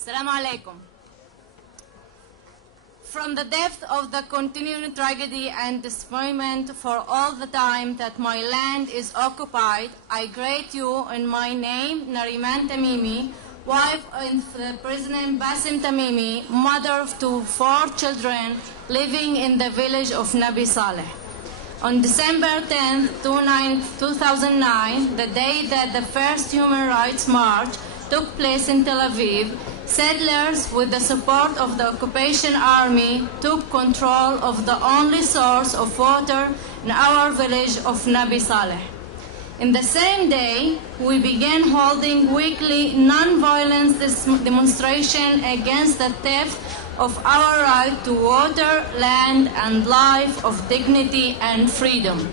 Assalamu alaikum. From the depth of the continuing tragedy and disappointment for all the time that my land is occupied, I greet you in my name, Nariman Tamimi, wife of the President Basim Tamimi, mother to 4 children living in the village of Nabi Saleh. On December 10, 2009, the day that the first Human Rights March took place in Tel Aviv, settlers, with the support of the occupation army, took control of the only source of water in our village of Nabi Saleh. In the same day, we began holding weekly non-violence demonstration against the theft of our right to water, land, and life of dignity and freedom.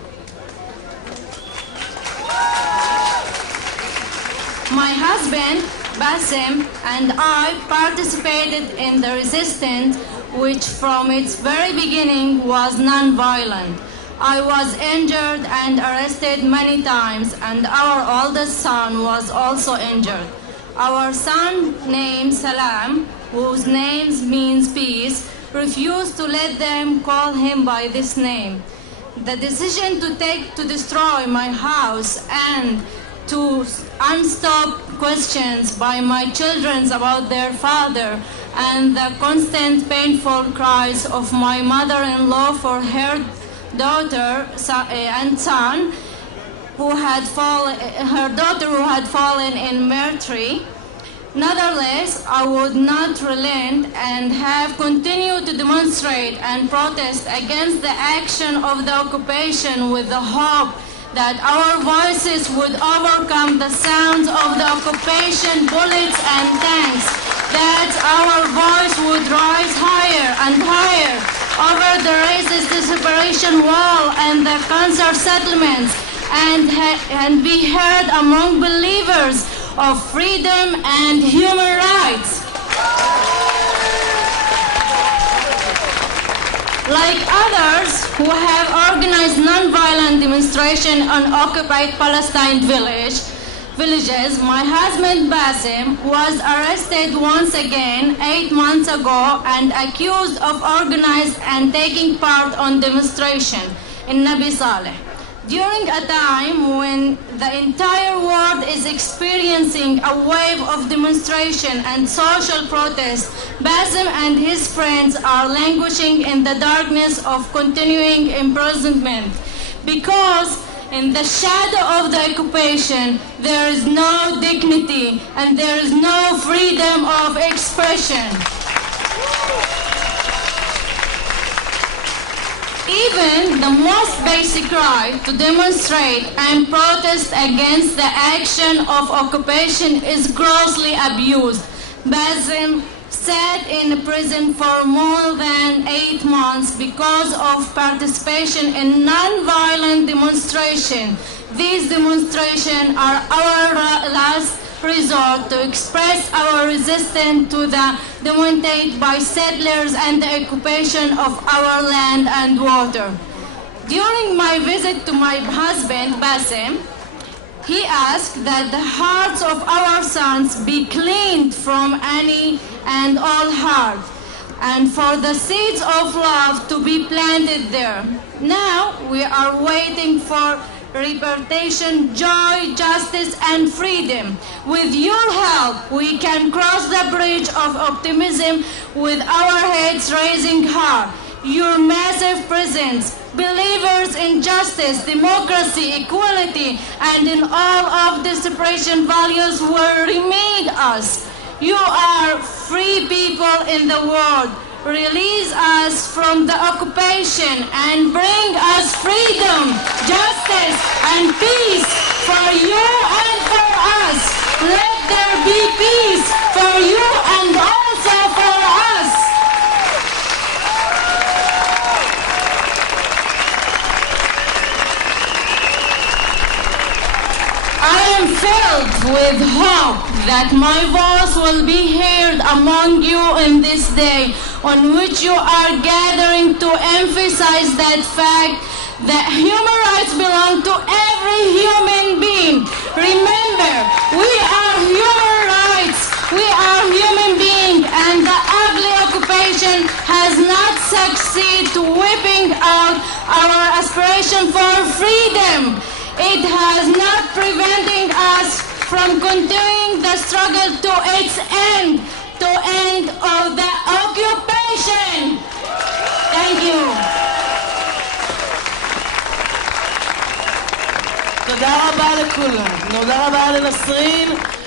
My husband, Basim, and I participated in the resistance, which from its very beginning was non-violent. I was injured and arrested many times, and our oldest son was also injured. Our son, named Salam, whose name means peace, refused to let them call him by this name. The decision to destroy my house and to unstop questions by my children about their father and the constant painful cries of my mother-in-law for her daughter and son her daughter who had fallen in martyrdom. Nevertheless, I would not relent and have continued to demonstrate and protest against the action of the occupation with the hope that our voices would overcome the sounds of the occupation bullets and tanks, that our voice would rise higher and higher over the racist separation wall and the cancer settlements, and be heard among believers of freedom and human rights. Like others who have organized non-violent demonstration on occupied Palestine villages, my husband Basim was arrested once again 8 months ago and accused of organized and taking part on demonstration in Nabi Saleh. During a time when the entire world is experiencing a wave of demonstration and social protest, Basim and his friends are languishing in the darkness of continuing imprisonment. Because in the shadow of the occupation, there is no dignity and there is no freedom of expression. Even the most basic right to demonstrate and protest against the action of occupation is grossly abused. Basim sat in prison for more than 8 months because of participation in non-violent demonstration. These demonstrations are our last resort to express our resistance to the demonstrated by settlers and the occupation of our land and water. During my visit to my husband, Basim, he asked that the hearts of our sons be cleaned from any and all harm, and for the seeds of love to be planted there. Now we are waiting for reparation, joy, justice, and freedom. With your help, we can cross the bridge of optimism with our heads raising high. Your massive presence, believers in justice, democracy, equality, and in all of the separation values will remain us. You are free people in the world. Release us from the occupation and bring us freedom, justice, and peace for you and for us. Let there be peace for you and also for us. I am filled with hope that my voice will be heard among you in this day on which you are gathering to emphasize that fact that human rights belong to every human being. Remember, we are human rights. We are human beings. out our aspiration for freedom. It has not preventing us from continuing the struggle to its end, to end of the occupation. Thank you. תודה רבה לכולם. תודה רבה לנסרין.